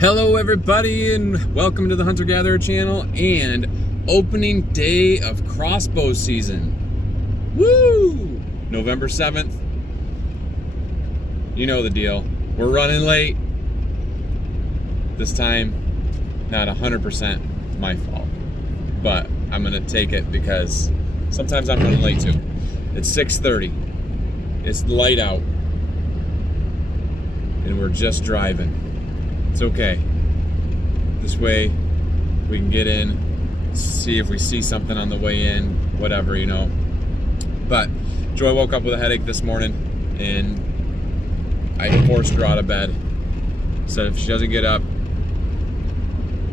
Hello everybody and welcome to the Hunter Gatherer channel and opening day of Crossbow season. Woo! November 7th. You know the deal. We're running late. This time, not 100% my fault, but I'm gonna take it because sometimes I'm running late too. It's 6:30. It's light out and we're just driving. It's okay. This way we can get in, see if we see something on the way in, whatever, you know. But Joy woke up with a headache this morning and I forced her out of bed. Said if she doesn't get up,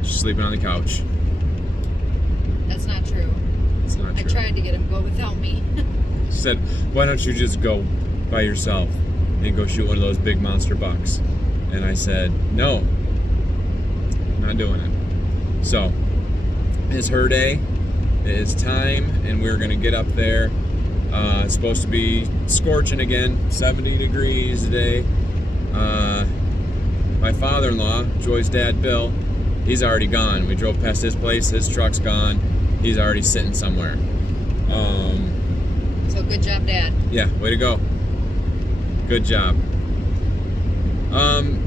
she's sleeping on the couch. That's not true. It's not true. I tried to get him to go without me. She said, why don't you just go by yourself and go shoot one of those big monster bucks? And I said, no, not doing it. So, it's her day, it's time, and we're gonna get up there. It's supposed to be scorching again, 70 degrees today. My father-in-law, Joy's dad, Bill, he's already gone. We drove past his place, his truck's gone. He's already sitting somewhere. So good job, Dad. Yeah, way to go. Good job.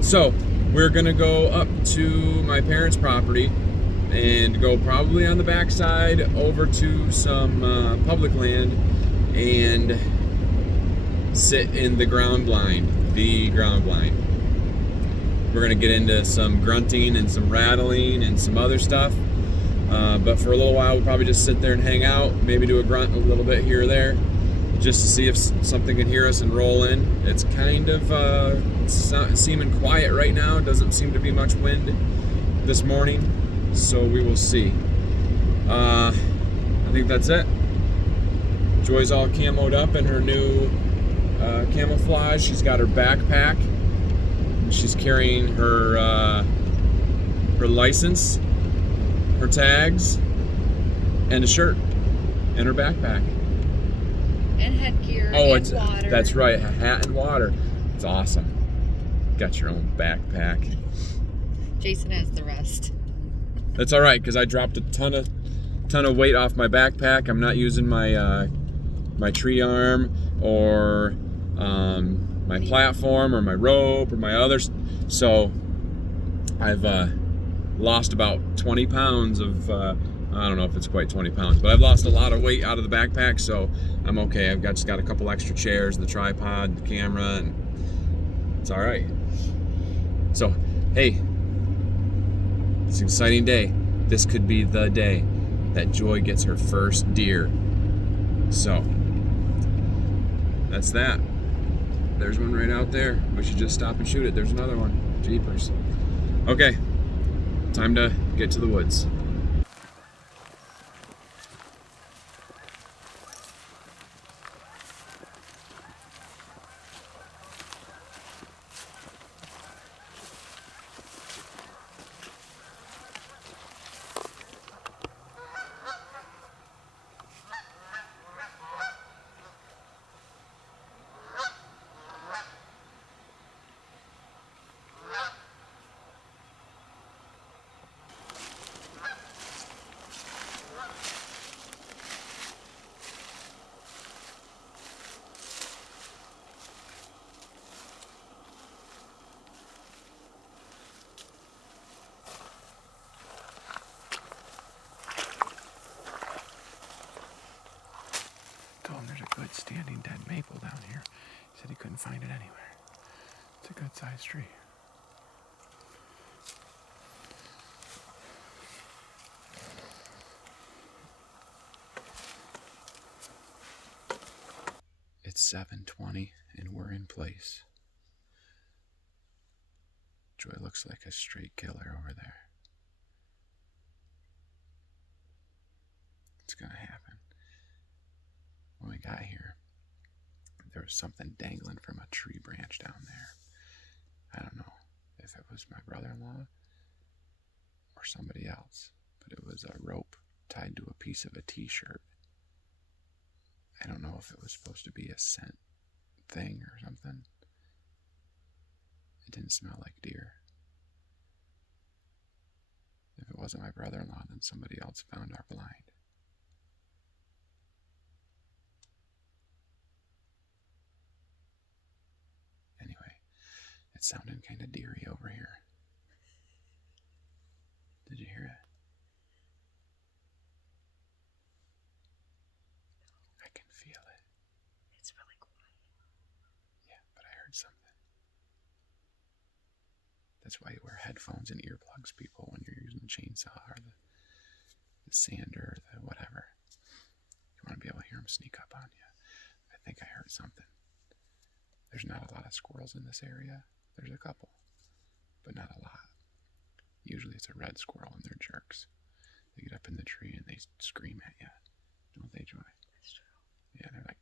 So we're gonna go up to my parents' property and go probably on the backside over to some public land and sit in the ground blind. We're gonna get into some grunting and some rattling and some other stuff. But for a little while, we'll probably just sit there and hang out, maybe do a grunt a little bit here or there, just to see if something can hear us and roll in. It's kind of seeming quiet right now. It doesn't seem to be much wind this morning, so we will see. I think that's it. Joy's all camoed up in her new camouflage. She's got her backpack. She's carrying her license, her tags, and a shirt, and her backpack. And headgear, oh, and water. That's right, a hat and water. It's awesome. Got your own backpack. Jason has the rest. That's all right, because I dropped a ton of weight off my backpack. I'm not using my my tree arm or my platform or my rope or my others. So I've lost about 20 pounds of I don't know if it's quite 20 pounds, but I've lost a lot of weight out of the backpack, so I'm okay. I've just got a couple extra chairs, the tripod, the camera, and it's all right. So, hey, it's an exciting day. This could be the day that Joy gets her first deer. So, that's that. There's one right out there. We should just stop and shoot it. There's another one. Jeepers. Okay, time to get to the woods. There's a good standing dead maple down here. He said he couldn't find it anywhere. It's a good sized tree. It's 7:20 and we're in place. Joy looks like a straight killer over there. It's gonna happen. When we got here, there was something dangling from a tree branch down there. I don't know if it was my brother-in-law or somebody else, but it was a rope tied to a piece of a t-shirt. I don't know if it was supposed to be a scent thing or something. It didn't smell like deer. wasn't my brother-in-law, then somebody else found our blind. Anyway, it's sounding kind of deery over here. Did you hear it? I can feel it. It's really quiet. Yeah, but I heard something. That's why you wear headphones and earplugs, people, when you're using the chainsaw or the sander or the whatever. You want to be able to hear them sneak up on you. I think I heard something. There's not a lot of squirrels in this area. There's a couple, but not a lot. Usually it's a red squirrel and they're jerks. They get up in the tree and they scream at you. Don't they, Joy? That's true. Yeah, they're like,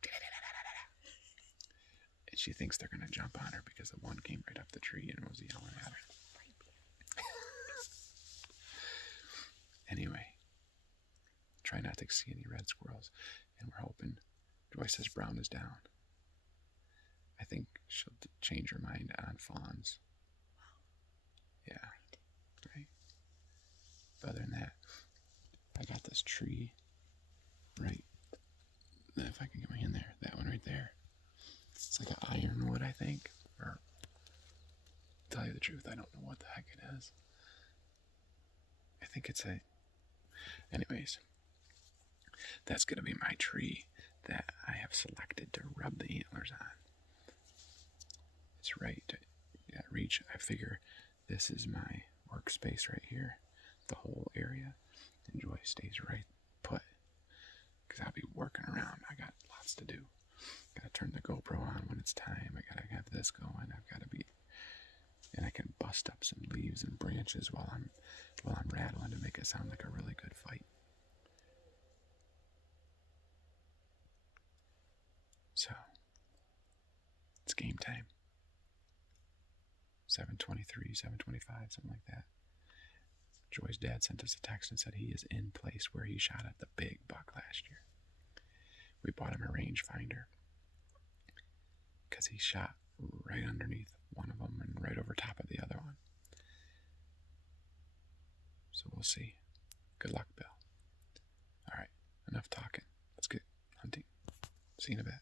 and she thinks they're going to jump on her because the one came right up the tree and was yelling at her. Anyway, try not to see any red squirrels, and we're hoping. Joy says brown is down. I think she'll change her mind on fawns. Yeah, right. But other than that, I got this tree right. If I can get my hand there, that one right there. It's like an ironwood, I think. Or, to tell you the truth, I don't know what the heck it is. I think it's a. Anyways, that's going to be my tree that I have selected to rub the antlers on. It's right at reach. I figure this is my workspace right here, the whole area. And Joy stays right put, because I'll be working around. I got lots to do. Gotta turn the GoPro on when it's time. I gotta have this going. I've gotta be, and I can bust up some leaves and branches while I'm rattling to make it sound like a really good fight. So it's game time. 7:23, 7:25, something like that. Joy's dad sent us a text and said he is in place where he shot at the big buck last year. We bought him a rangefinder because he shot right underneath one of them and right over top of the other one. So we'll see. Good luck, Bill. All right, enough talking. Let's get hunting. See you in a bit.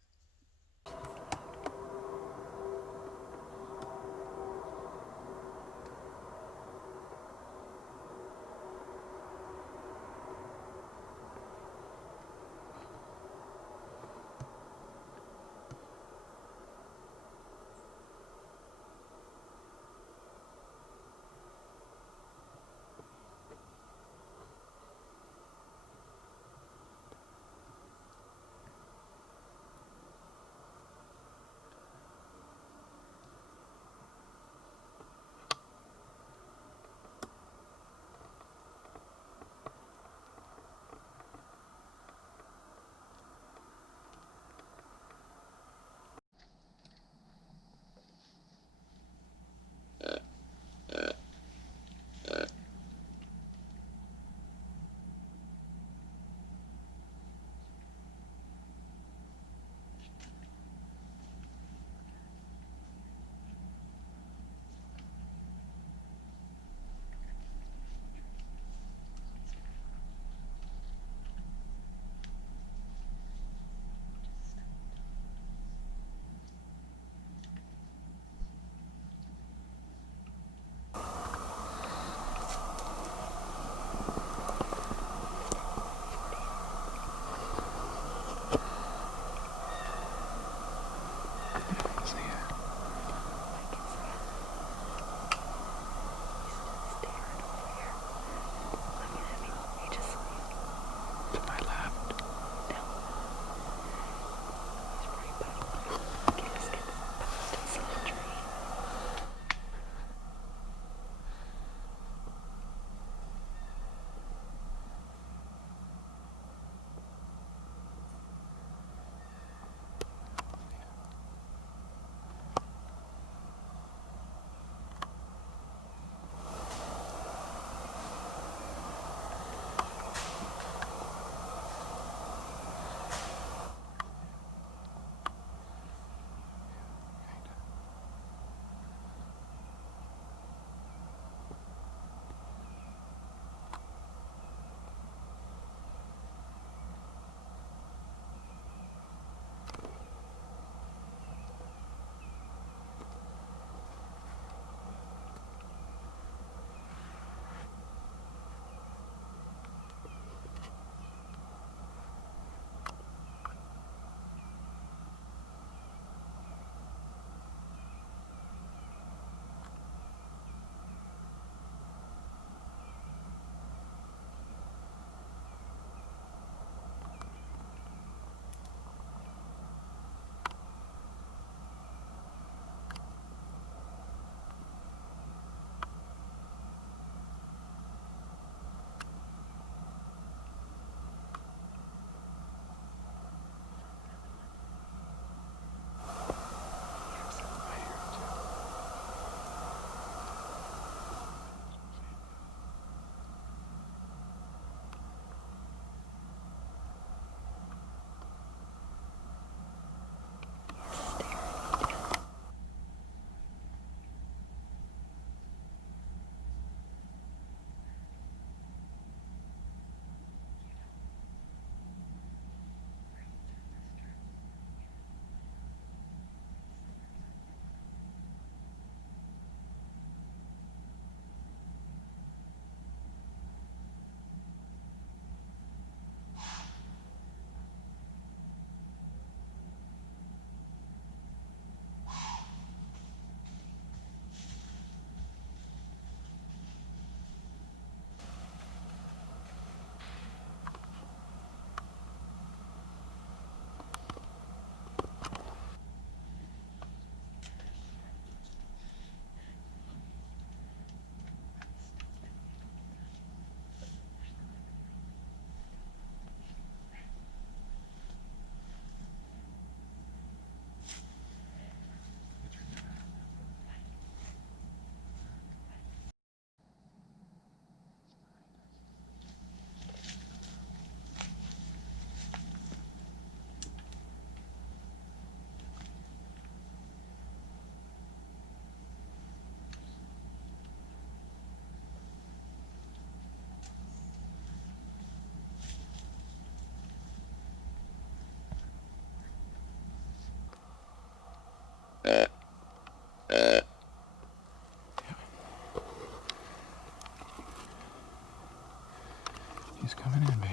He's coming in, babe.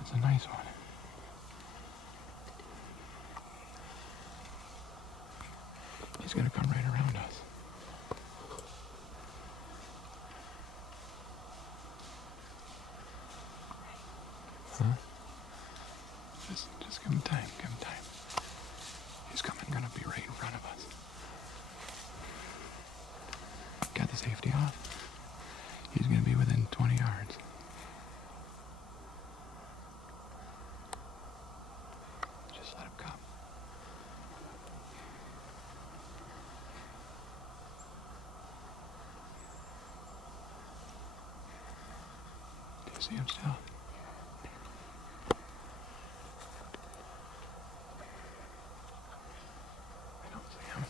It's a nice one. He's gonna come right around us. Huh? Just give him time, give him time. He's coming, gonna be right in front of us. Got the safety off. He's gonna be within 20 yards. Just let him come. Do you see him still? I don't see him.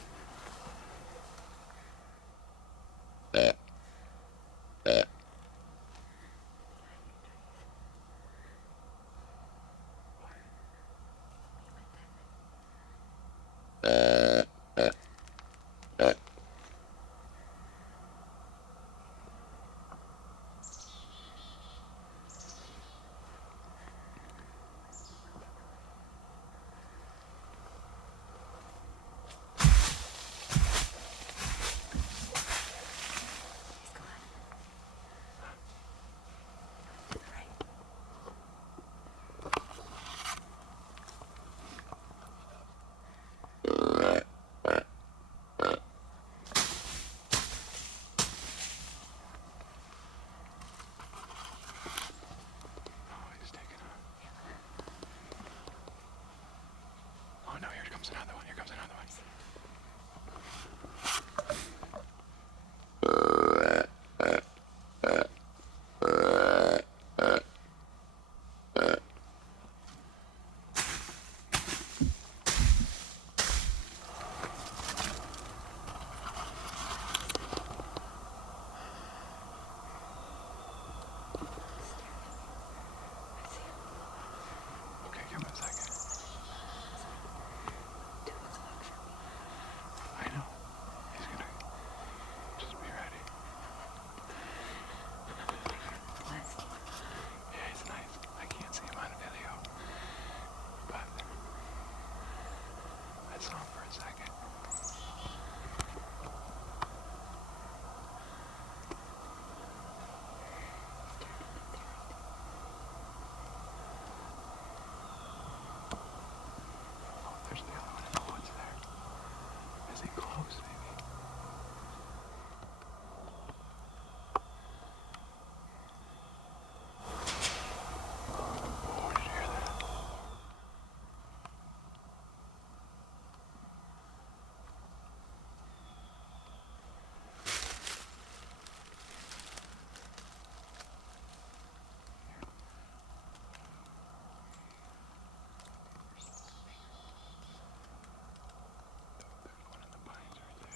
Oh no, here comes another one, here comes another one. Okay, give him a second. I know. He's gonna just be ready. Yeah, he's nice. I can't see him on video, but I saw him for a second. Oh, there's the other one in the woods there. Is he close, maybe? Oh, did you hear that? There's one in the pines right there.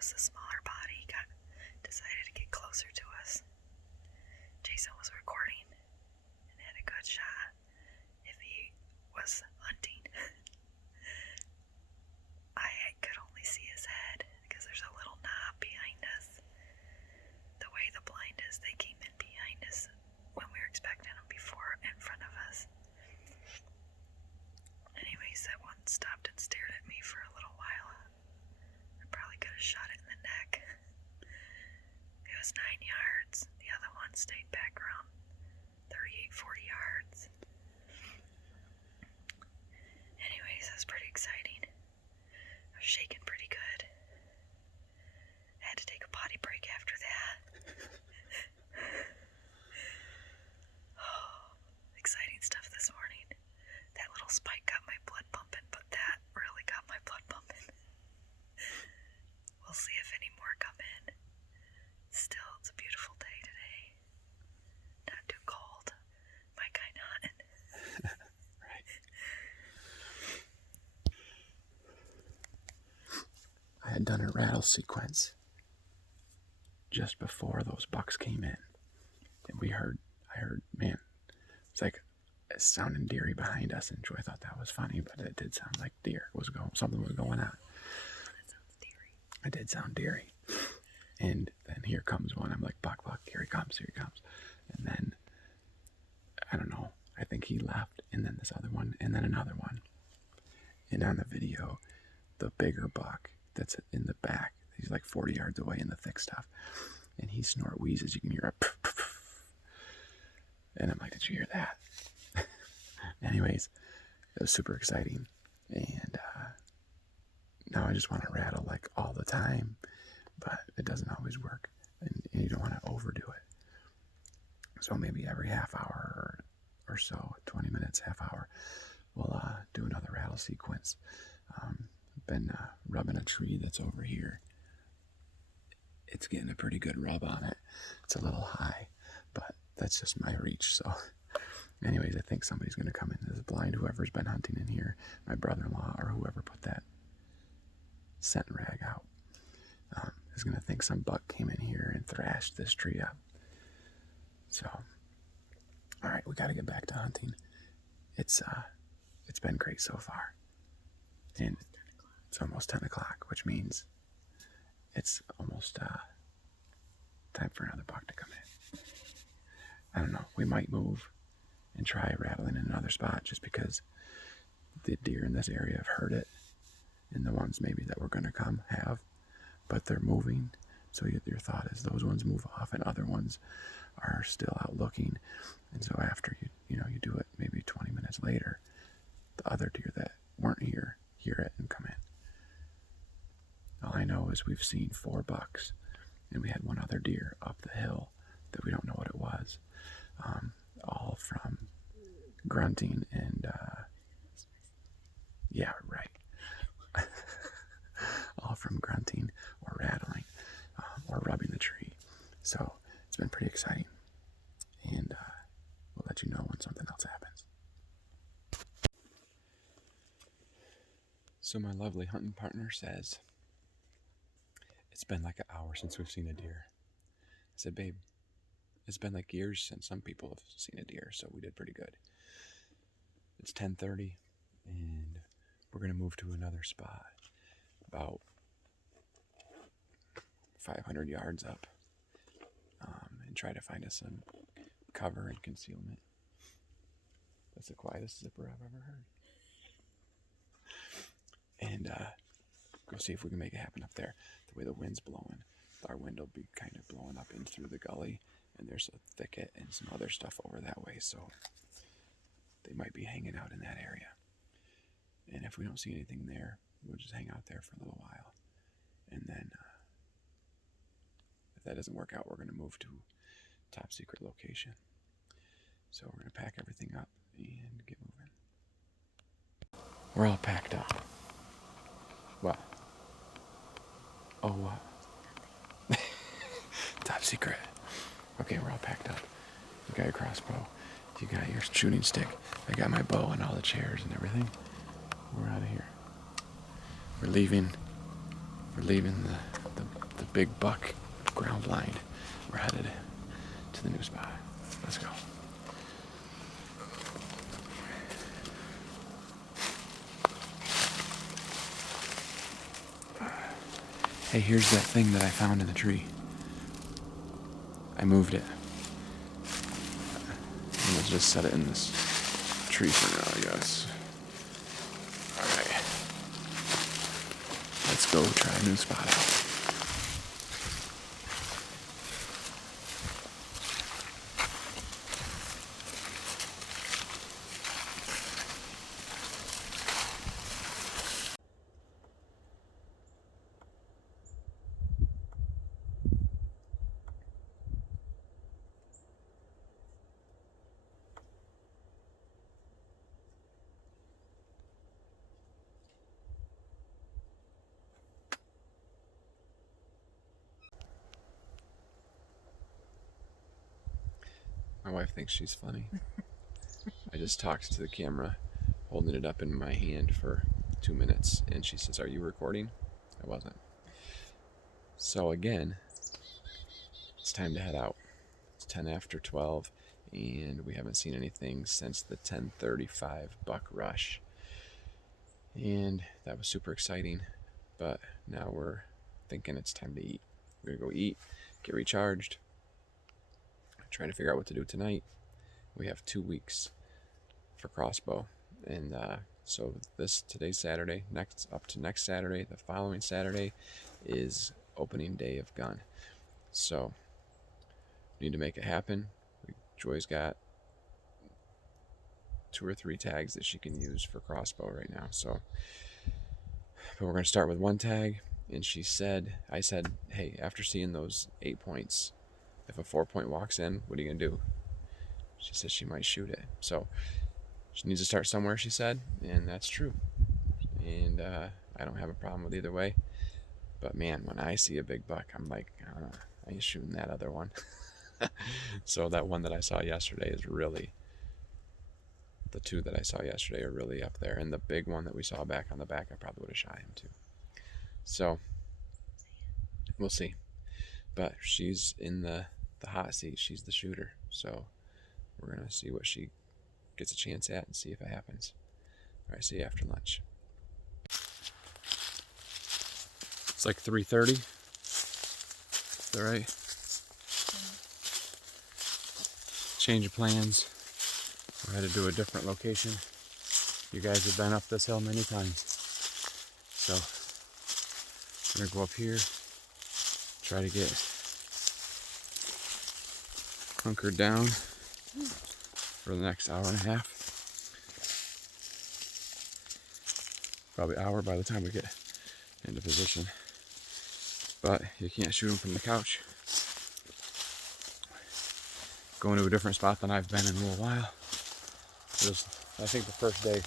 was the smaller body, decided to get closer to us. Jason was recording and had a good shot if he was hunting. I could only see his head because there's a little knob behind us. The way the blind is, they came in behind us when we were expecting them before in front of us. Anyways, that one stopped and stared at me for a little while. I probably could have shot it in the neck. It was 9 yards. The other one stayed back around 38, 40 yards. Anyways, that was pretty exciting. I was shaking pretty good. I had to take a potty break after that. Oh, exciting stuff this morning. That little spike got my blood pumping, but that really got my blood pumping. We'll see if any more come in. Still, it's a beautiful day today. Not too cold. My kind of hunting. Right. I had done a rattle sequence just before those bucks came in, and I heard, man, it's like it sounded deery behind us, and Joy thought that was funny, but it did sound like something was going on. That sounds deery. It did sound deery. And then here comes one. I'm like, buck, here he comes. And then, I don't know, I think he left, and then this other one, and then another one. And on the video, the bigger buck that's in the back, he's like 40 yards away in the thick stuff, and he snort wheezes. You can hear a pff, pff, pff. And I'm like, did you hear that? Anyways, it was super exciting. And now I just want to rattle like all the time, but it doesn't always work, and you don't want to overdo it. So maybe every half hour or so, 20 minutes, half hour, we'll do another rattle sequence. Been rubbing a tree that's over here. It's getting a pretty good rub on it. It's a little high, but that's just my reach. So anyways, I think somebody's going to come in as a blind, whoever's been hunting in here, my brother-in-law or whoever put that scent rag out, is going to think some buck came in here and thrashed this tree up. So, all right, we got to get back to hunting. It's been great so far. And it's almost 10 o'clock, which means it's almost time for another buck to come in. I don't know. We might move and try rattling in another spot just because the deer in this area have heard it, and the ones maybe that we're going to come have, but they're moving. So your thought is those ones move off and other ones are still out looking. And so after you do it maybe 20 minutes later, the other deer that weren't here hear it and come in. All I know is we've seen 4 bucks, and we had one other deer up the hill that we don't know what it was, all from grunting and yeah, right. All from grunting or rattling or rubbing the tree. So it's been pretty exciting, and we'll let you know when something else happens. So my lovely hunting partner says, it's been like an hour since we've seen a deer. I said, babe, it's been like years since some people have seen a deer, so we did pretty good. It's 10:30, and we're going to move to another spot about 500 yards up, and try to find us some cover and concealment. That's the quietest zipper I've ever heard. And go see if we can make it happen up there. The way the wind's blowing, our wind will be kind of blowing up in through the gully, and there's a thicket and some other stuff over that way, so they might be hanging out in that area. And if we don't see anything there, we'll just hang out there for a little while. And then if that doesn't work out, we're going to move to a top secret location. So we're going to pack everything up and get moving. We're all packed up. What? Oh, what? Top secret. Okay, we're all packed up. You got your crossbow. You got your shooting stick. I got my bow and all the chairs and everything. We're out of here. We're leaving the the big buck ground blind. We're headed to the new spot. Let's go. Hey, here's that thing that I found in the tree. I moved it. And let's just set it in this tree for now, I guess. Alright. Let's go try a new spot out. My wife thinks she's funny. I just talked to the camera, holding it up in my hand for 2 minutes, and she says, "Are you recording?" I wasn't. So again, it's time to head out. It's 10 after 12, and we haven't seen anything since the 10:35 buck rush. And that was super exciting, but now we're thinking it's time to eat. We're gonna go eat, get recharged, trying to figure out what to do tonight. We have 2 weeks for Crossbow, and so today's Saturday, up to next Saturday, the following Saturday is opening day of gun. So need to make it happen. Joy's got 2 or 3 tags that she can use for Crossbow right now. So, but we're gonna start with 1 tag, and I said, hey, after seeing those 8 points, if a 4-point walks in, what are you gonna do? She says she might shoot it. So she needs to start somewhere, she said, and that's true. And I don't have a problem with either way. But man, when I see a big buck, I'm like, I ain't shooting that other one. So that one that I saw yesterday is really, the 2 that I saw yesterday are really up there. And the big one that we saw back on the back, I probably would have shot him too. So we'll see. But she's in the hot seat. She's the shooter. So we're going to see what she gets a chance at and see if it happens. All right, see you after lunch. It's like 3:30. Is that right? Change of plans. We're headed to a different location. You guys have been up this hill many times. So we're gonna go up here, try to get hunkered down for the next hour and a half. Probably hour by the time we get into position. But you can't shoot them from the couch. Going to a different spot than I've been in a little while. I think the first day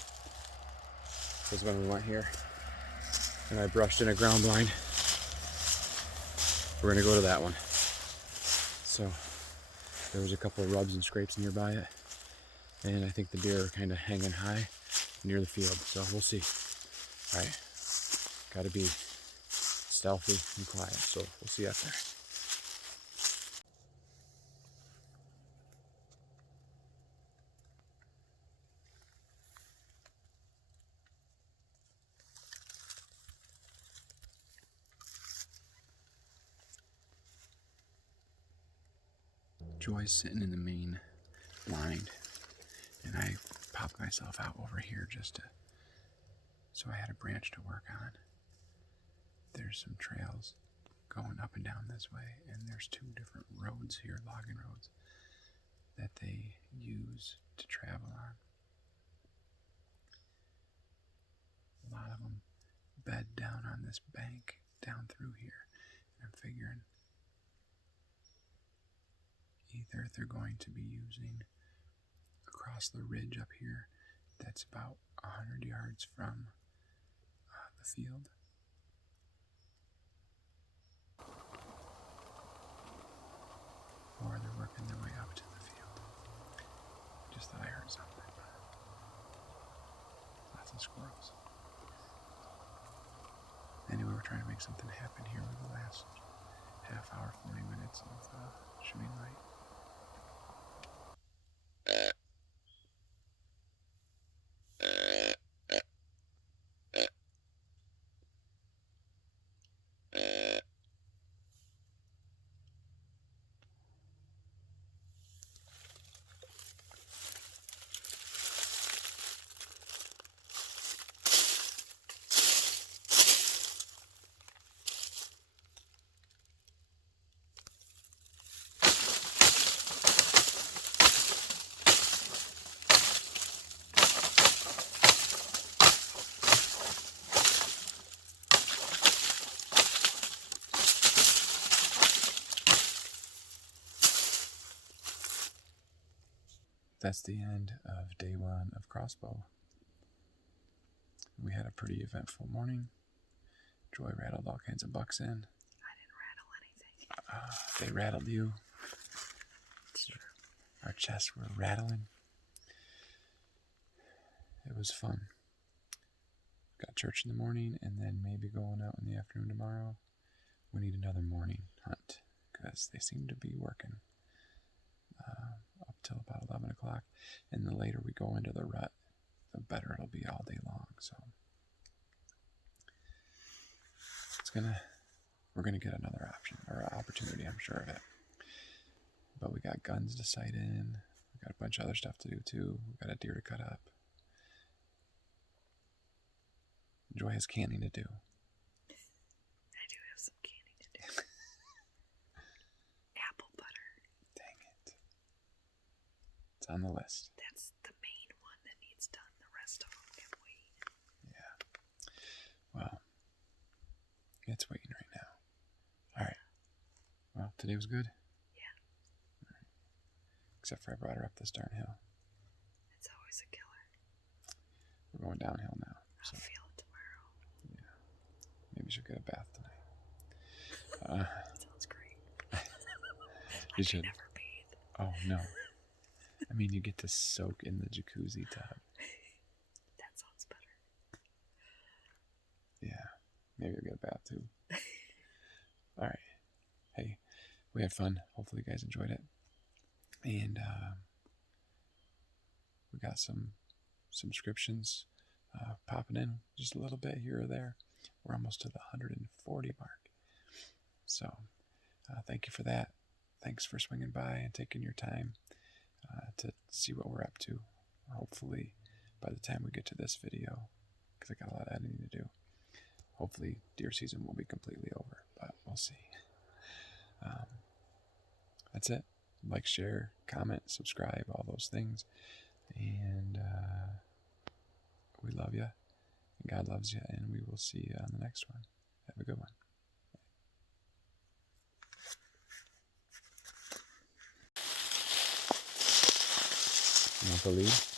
was when we went here and I brushed in a ground blind. We're gonna go to that one. So there was a couple of rubs and scrapes nearby it, and I think the deer are kind of hanging high near the field, so we'll see. All right, gotta be stealthy and quiet, so we'll see you out there. Joy's sitting in the main blind, and I popped myself out over here so I had a branch to work on. There's some trails going up and down this way, and there's 2 different roads here, logging roads, that they use to travel on. A lot of them bed down on this bank down through here. And I'm figuring either they're going to be using across the ridge up here that's about 100 yards from the field, or they're working their way up to the field. Just thought I heard something. Lots of squirrels. Anyway, we're trying to make something happen here with the last half hour, 40 minutes of shooting light. That's the end of day 1 of Crossbow. We had a pretty eventful morning. Joy rattled all kinds of bucks in. I didn't rattle anything. They rattled you. It's true. Our chests were rattling. It was fun. Got church in the morning and then maybe going out in the afternoon tomorrow. We need another morning hunt because they seem to be working up till about 11 o'clock. And the later we go into the rut, the better it'll be all day long. So we're gonna get another option or opportunity, I'm sure of it. But we got guns to sight in. We got a bunch of other stuff to do too. We got a deer to cut up. Joy has canning to do. I do have some canning to do. Apple butter. Dang it. It's on the list. That's the main one that needs done. The rest of them can wait. Yeah. Well, it's waiting right now. All right. Well, today was good. Yeah. All right. Except for I brought her up this darn hill. It's always a killer. We're going downhill now. I'll So feel it tomorrow. yeah. Maybe she'll get a bath tonight. Sounds great. You should. Never bathe. Oh, no. I mean, you get to soak in the jacuzzi tub. That sounds better. Yeah. Maybe you'll get a bath too. All right. Hey, we had fun. Hopefully you guys enjoyed it. And we got some subscriptions popping in just a little bit here or there. We're almost to the 140 mark. So thank you for that. Thanks for swinging by and taking your time to see what we're up to. Hopefully by the time we get to this video, because I got a lot of editing to do, hopefully deer season will be completely over, but we'll see. That's it. Like, share, comment, subscribe, all those things. And we love you. And God loves you. And we will see you on the next one. Have a good one. You want the lead?